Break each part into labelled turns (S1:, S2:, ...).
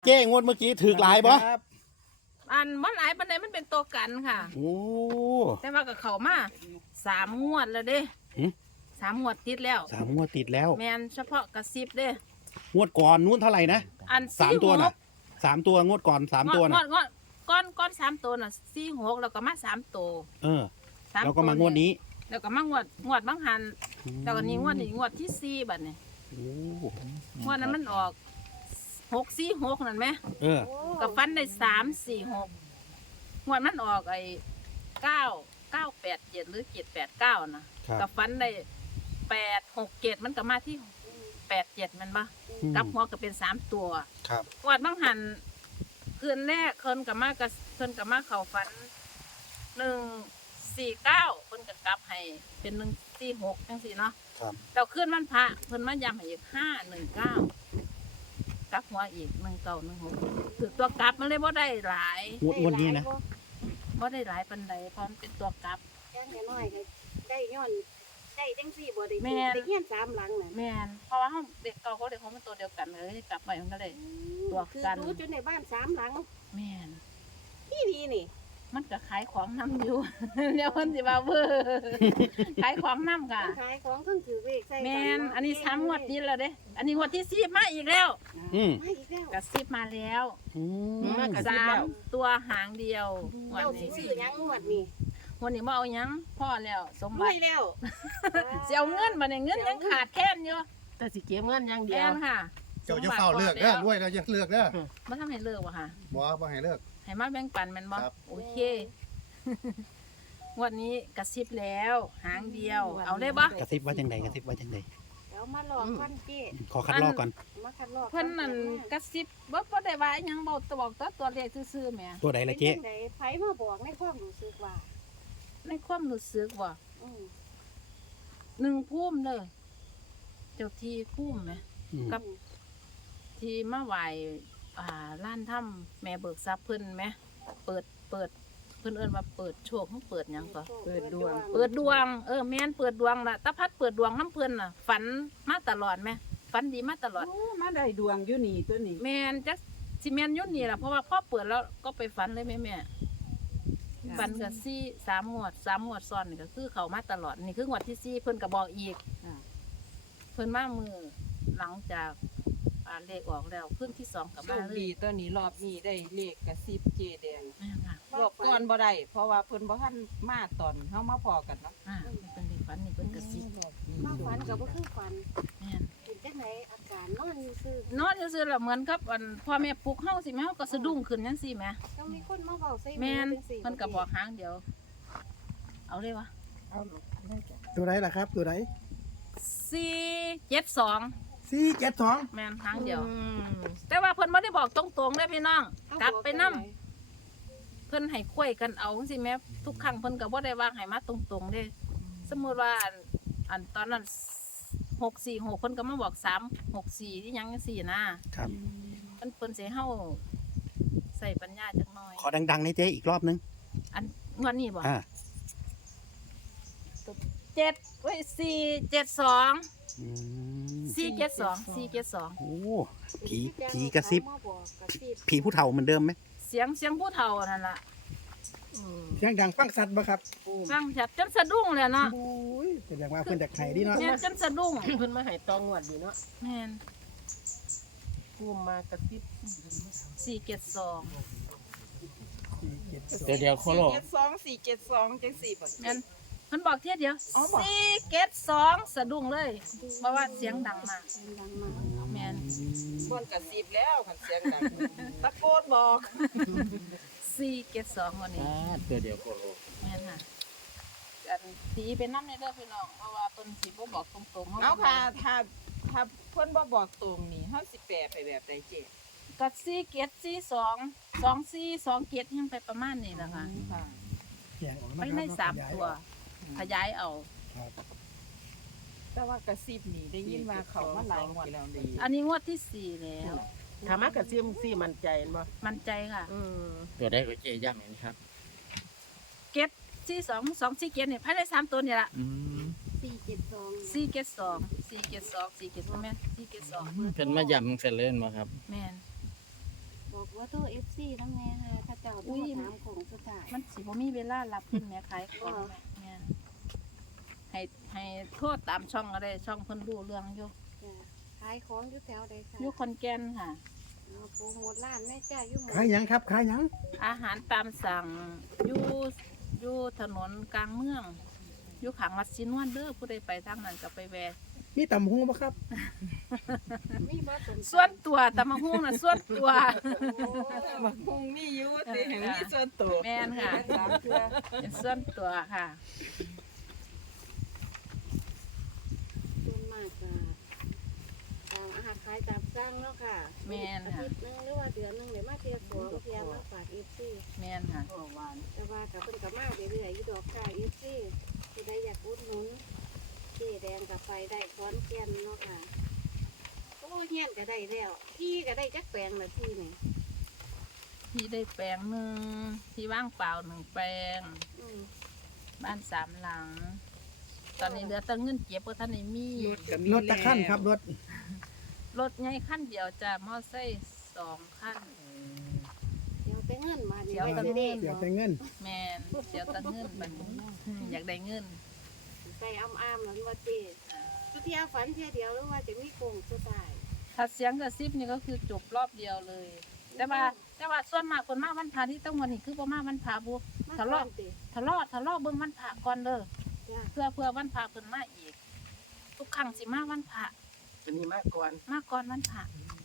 S1: เจ้งวดเมื่อกี้ถือหลายบ่
S2: มันหลายปันใดมันเป็นตัวกันค่ะ
S1: โอ้
S2: แต่ว่ากับเขามา3 งวดแล้วเด้ 3 งวดติดแล้ว
S1: 3 งวดติดแล้ว
S2: แมนเฉพาะกระซิบเด้
S1: งวดก่อนนู้นเท่าไหร่นะ
S2: อัน
S1: 3 ตัวน่ะ3 ตัวงวดก่อน3 ตัว
S2: ง
S1: น่ะ
S2: วดก้อน3 ตัวน่ะ46แล้วก็มา3 ตัว
S1: สามแล้วก็มางวดนี้
S2: แล้วก็มางวดบางหันแล้วก็นี่งวดที่4บัดนี้
S1: โอ้
S2: งวดนั้นมันออก646นั่นไหม กับฟันได้346งวดมันออกไอ้987หรือ789นะกับฟันได้867มันก็มาที่87มันปะกับหัวก็เป็น3 ตัว
S1: ครับ
S2: งวดบางหันคืนแรกเพิ่นกับมาเข้าฟัน149เพิ่นก็กลับให้เป็น146จังซี่เนาะ
S1: ครับ
S2: แล้วคืนวันพระเพิ่นมาย้ำให้อีก519กลับหัวอีก1916คือตัวกลับมันเลยบ่ได้หลาย
S1: งวดนี้นะ
S2: บ่ได้หลายปานใดเพราะมันเป็นตัวกลับ
S3: แค่น้อยก็ได้ย้อนได้จังซี่บ่ได้
S2: แม่น
S3: ได้เฮียน3หลังน่ะ
S2: แม่นเพราะว่าเฮาเด็กเก่าเขาเด็กเขาเป็นตัวเดียวกันเลยกลับไปมันก็เลย ตัว
S3: คือ
S2: กัน
S3: รู้จนในบ้าน3หลัง
S2: แม่น
S3: ที่ดีนี่
S2: มันก็ขายของนํอยู่ เดี๋ยวเพิ่นสิว่าเบ้อขายของนํค่ะ
S3: ขายของเพิ่งถือเลขใส่กั
S2: แม่น
S3: เาะ
S2: อันนี้3 งวดติดแล้วเด้อันนี้งวดที่10มาอีกแล้ว
S3: มาอีกแล้ว
S2: กระซิบมาแล้ว
S4: กระซิบแล้ว
S2: 3 ตัวหางเดียวงวด
S3: เจ้าสิ
S2: นี้
S3: ซื้อหยังงวดนี่
S2: งวดนี้บ่เอาหยังพ่อแล้วสม
S3: ร
S2: บั
S3: ว
S2: ติ
S3: ยแล้ว
S2: สิเอาเงินบ่ได้เงินยังขาดแค้นอยู่
S4: แต่สิเก็บเงินอย่างเดี
S2: แม่
S4: ยวน
S2: ค่ะ
S5: เจ้าจะเฝ้าเลือกเด้อรวยแล้วจะเลือกเด้อ
S2: บ่ทำให้เลิกว่ะค่ะ
S5: บ่ให้เลือก
S2: ให้มาแบ่งปันแม่นบ่
S5: ครับ
S2: โอเค งวดนี้กระซิบแล้วหางเดียว เอาได้บ่
S1: กระซิบว่าจังใดกระซิบว่าจังใด
S3: แล้วมาหลอกฟันเจ้
S1: ขอคัดลอกก่อน
S3: มาคัดลอก
S2: เพิ่นนั่นกระซิบบ่ได้ว่าอิหยังบอกตัวเลขซื่อๆแหม
S1: ตัวใดละเจ๊
S3: ป็นจังไดไผมาบอกในความรู้สึกว่า
S2: ในความรู้สึกว่า
S3: อืม
S2: 1ภูมิเด้อเจ้าที่ภูมิแหม กับ ที่มาไหว้ร้านถ้ำแม่เบิกทรัพย์เพิ่นแหมเปิดเพิ่นเอิ้นว่าเปิดโชคเปิดหยังก็ เปิดดวงแม่นเปิดดวงล่ะตาพัดเปิดดวงน้ำเพิ่นน่ะ ฝันมาตลอดแม่ฝันดีมาตลอด
S4: โอ้มาได้ดวงอยู่นี่ตัวนี้
S2: แม่นจักสิแม่นอยุ่นนี่ล่ะเพราะว่าพ่อเปิดแล้วก็ไปฝันเลยแม่ฝันก็3 งวดซ้อนนี่ก็คือเขามาตลอดนี่คืองวดที่4เพิ่นก็บอกอีกเพิ่นมามือหลังจากเลขออกแล้วขึ้นที่2ก็
S4: โช
S2: มา
S4: ค
S2: เล
S4: ดี
S2: ย
S4: ตัวนี้รอบนี้ได้เลขกระซิบเจแดง
S2: แม่นค่ะ
S4: รอบก่อนบ่ได้เพราะว่าเพิ่นบ่ทันมาตอนเฮามาพอกันเนาะ
S2: มันเป็นเลขฝันนี่เพิ่นกระซิบ
S3: มาฝันก็บ่คือฝัน
S2: แม่น
S3: เป็นจังไดอาการนอนอยู่ซื่อน
S2: อนซื่อๆแล้วเหมือนกับอันพ่อแม่ปลุกเฮาสิแม่เฮาก็สะดุ้งขึ้นจังซี่แหม
S3: ต้องมีคนมาเว้าใส่หู
S2: แม่น
S3: จังซี่
S2: เพิ่นก็บอกหางเดียว เอาเลยวะ
S4: เอาได้จ้ะ
S5: ตัวไหนล่ะครับ ตัวไหน
S2: 472
S5: 472
S2: แม่นหางเดียว แต่ว่าเพิ่นบ่ได้บอกตรงๆเด้อพี่น้อง
S3: เาก
S2: ลับไปนํ
S3: บอกจังใด
S2: เพิ่นให้คุยกันเอาจังซี่แหม่ทุกครั้งเพิ่นก็บ่ได้ว่าให้มาตรงๆเด้สมมุติว่าอันตอนนั้น646เพิ่นก็มาบอก364ที่หยังจังซี่นะครับ เพิ่นสิให้เฮาใส่ปัญญาจักหน่อย
S1: ขอดังๆให้เจ๊อีกรอบนึง
S2: อันงวดนี้บ่ 7เว้ย472
S1: อืม
S2: 472
S1: โอ้ผีกระซิบ
S3: มาบอกกระซิบ
S1: ผีผู้เฒ่าเหมือนเดิมไหม
S2: เสียงผู้เฒ่านั่นล่ะ
S5: เสียงดังฟังสัตว์บ่ครับ
S2: ฟังชัดจนสะดุ้งเลยเนาะ
S5: โอ้ยแสดงว่าเพิ่นจากไข่ดีเนาะ
S2: แม่นจนสะดุ้ง
S4: เพิ่นมาให้ตองวดดีเนาะ
S2: แม่น
S4: ภูมิมากระซิบ
S2: 472
S6: เดี๋ยวโคโล
S4: 472จังซี่บ่
S2: แม่นเพิ่นบอกเที่ยเดียว
S4: อ๋อบอก
S2: 472สะดุ้งเลยเพราะว่าเสียงดังมาก
S3: ดังมาก
S2: แม่น
S4: ควรกระซิบแล้วคันเสียงดังตะโกนบอก
S2: 472วันนี้
S6: ตัวเดียวโคโล
S2: แม่นค่ะอันตีไปนำในเด้อพี่น้องเพราะว่าเพิ่นสิบ่บอกตรงๆ
S4: เอาค่ะถ้าเพิ่นบ่บอกตรงนี่เฮาสิแปลไปแบบใดเจ
S2: ก็472 2427ยังไปประมาณนี้ล่ะค่ะ
S4: ค่ะ
S5: เสียงออก
S2: ไป
S5: มา
S2: ใน
S5: ครับ
S2: 3ตัวขยายเอา
S4: แต่ว่ากระซิบนี่ได้ยินว่าเขามาหลายงวดแล้วดี
S2: อันนี้งวดที่ 4 แล้ว
S4: ถามากระซิบซี่มั่นใจบ่
S2: มั่นใจค่ะ
S6: ตัวได้ก็เจย่ำเห็นครับ
S2: เก็ต42 2 4เก็ตนี่ภายใน3ตัวนี่ล่ะ
S3: 472
S2: 4เก็ต2 4เก็ต2 4เก็ต2แม่น4เก็ต2
S6: เป็นมาย่ำเสร็จเลยมาครับ
S2: แม่น
S3: ว่าโทร FC นำแน่ฮะเขาเจ้าโทรถามของสุดท้าย
S2: มันสิบ่มีเวลารับขึ้นแม่ขายของแม่ให้โทษตามช่องก็ได้ช่องเพิ่นรู้เรื่องอยู่
S3: จ้ะขายของอยู่แถวใดคะ
S2: อยู่ขอนแก่นค่ะ
S3: เอาโปรโมทร้านแม่จ้าอยู่หมู่
S5: ขายหยังครับขายหยัง
S2: อาหารตามสั่งอยู่ถนนกลางเมือง อยู่ข้างวัดศรีนวลเด้อผู้ใดไปทางนั้นก็ไปแวะ
S5: มีตำหูบ่ครับ
S3: มีบ่สนใจ
S2: ส่วนตัวตำมะฮุ่งน่ะส่วนตัว
S4: บักคงมีอยู่แต่แห่งมีส่วนตัว
S2: แม่นค่ะ
S4: สามเทื่อ
S2: เป็นส่วนตัวค่ะ
S3: ส่วนมากก็ตามอาหารขายตามสั่งเนาะค่ะ
S2: แม่น
S3: อา
S2: ค่ะ
S3: ทิตย์หนึงหรือว่าเดือนหนึงเดี๋ยวมาเที่ยวสวนเที่ยวมาฝาก FC
S2: แม่นค่ะ
S3: แต่ว่ากับเพิ่นก็มาเรื่อยๆอยู่ดอกค่ะ FC ผู้ใดอยากอุดหนุนเจ๊แดงก็ไปได้ขอนแก่นเนาะค่ะโอ้เฮียนก็ได้แล้วที่ก็ได้จักแปลงละที่นี่
S2: ที่ได้แปลงหนึ่งที่ว่างเปล่าหนึ่งแปลง
S3: อืม
S2: บ้านสามหลัง ตอนนี้เหลือแต่เงินเก็บเพราะท่านได้มี
S4: รถก็มี
S5: รถตะขั้นครับรถ
S2: รถใหญ่ขั้นเดียวจะมอไซค์2ขั้น
S3: เดี๋ยวแต่เงินมานี่
S2: เดี๋ยวแต่
S3: ไว้
S2: เงิ
S3: เด็
S2: น
S3: ก
S5: เดี๋ยวแต่เงิน
S2: แมนเดี๋ยวแตัเงินบัดนี้อยากได้เงิน
S3: ใส่อ้ำๆนั้นว่าเจ๊สุเที่ยวฝันเที่ยวเดียวหรือว่าจะมีโกงสุดท้าย
S2: ถ้าเสียงกระซิบนี่ก็คือจบรอบเดียวเลย แต่ว่าส่วนมากคนมาวันพระที่ต้องวันนี้คือบ่มาวันพระบุ
S3: มา
S2: ทะเลาะ
S3: ก่อนติ
S2: ทะเลาะเบิ่งวันพระก่อนเด้อ
S3: จ้ะ
S2: เพื่อวันพระเพิ่นมาอีก ทุกครั้งสิมาวันพระ
S6: จะมีมากก่อน
S2: มาก่อนวันพระ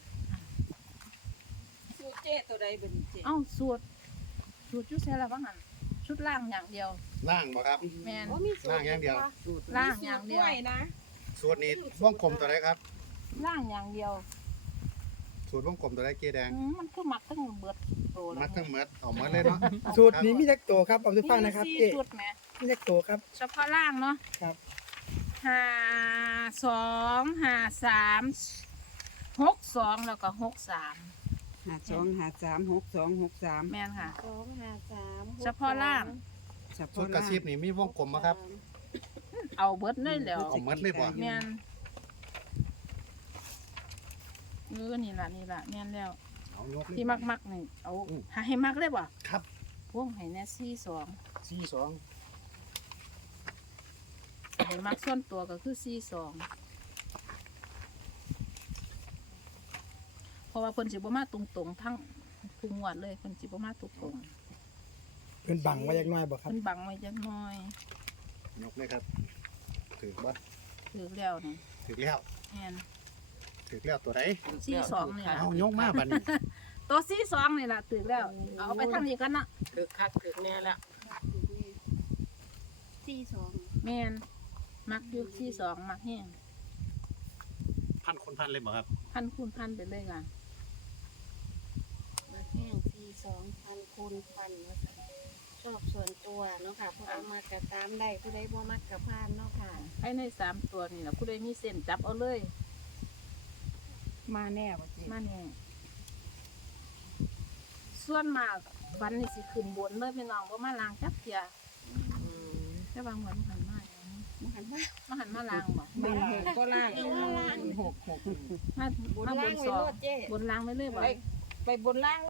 S4: สูตรเจ้ตัวใดเป็นเจ้
S2: เอ้าสูตรอยู่ใส่ละว่าหั่นชุดล่างอย่างเดียว
S1: ล่างบ่ครับ
S2: แม่น
S3: โอ้มีสูตร
S1: ล่างอย่างเดียว
S3: ปะ
S2: ล่างอย่างเดียว
S4: สูตรกล้นะ
S1: สูตรนี้วงกลมตัวไหนครับ
S2: ล่างอย่างเดียว
S1: สูตรวงกลมตัวไหนเจ๊แดง
S2: มันคือมักทั้งเบิดโตแล้ว
S1: มัดทั้งเมดเอาเมดเลยเนาะ
S5: สูตรนี้มีจักตัวครับเอาไปฟังนะครับ
S2: มี
S5: เจ๊
S2: 4ชุดแหม
S5: มีจักตัวครับ
S2: เฉพาะล่างเนาะ
S5: ครับ
S2: 52 53 62แล้วก็63
S4: 52536263
S2: แม่นค่ะ
S3: 253
S2: เฉพาะล่าง
S4: เฉ
S1: สู
S4: พาะ
S1: ตรกระซิบนี่มีวงกลมบ่ครับ
S2: เอาเบิดเลยแล้ว
S1: เอาเมดเลยบ่
S2: แม่นนี่ล่ะแม่นแล้ว
S1: เอายกเลย
S2: ที่มักนี่เอาให้มักเลยบ่
S1: ครับ
S2: พวงให้แน่42
S1: 42
S2: ให้มักส่วนตัวก็คือ42เพราะว่าเพิ่นสิบ่มาตรงๆทั้งทุกงวดเลยเพิ่นสิบ่มาตรง
S5: เพิ่นบังไว้จักหน่อยบ่
S2: ๆ
S5: ครับ
S2: เพิ่นบังไว้จักหน่อย
S1: ยกเลยครับถือบ่
S2: ถือแล้วนี่
S1: ถือแล้ว
S2: แม่น
S1: ถือแล้วตัวไหน
S2: 42นี่ล่ะ
S1: เอายกมาบัดนี้
S2: ตัว42นี่ล่ะถือแล้ว เอาไปทางนี้กันนะ
S6: คือคักคือแน่แล้ว
S3: 42
S2: แม่นมักอยู่42มักแห้ง
S1: พันคนพันเลยบ่ครับ
S2: พันคูณพันไปเลยค่ะ
S3: มาแห้ง42,000คูณพันว่าซั่นชอบส่วนตัวเนาะค่ะผู้ใดมักก็ตามได้ผู้ใดบ่มักก็ผ่านเนาะค่ะ
S2: ให้ใน3ตัวนี่ล่ะผู้ใดมีเส้นจับเอาเลย
S4: มาแน่บ่เจ้
S2: มาแน่ส่วนมากวันนี้สิขึ้นบนเลยพี่น้องบ่มาล้างจักเที่ยแต่บางวันหันมาอย่างนี้
S3: บ่หันมา
S2: มาหันมาล้างบ่
S4: บนหกก็ล่าง
S2: มา
S3: บน
S2: มาบ
S3: ล่าง
S2: น
S3: ไว้
S2: สอ
S3: โล
S2: ง
S3: ดเจ้
S2: บนล้างไปเลยบ่
S4: ไปบนล่าง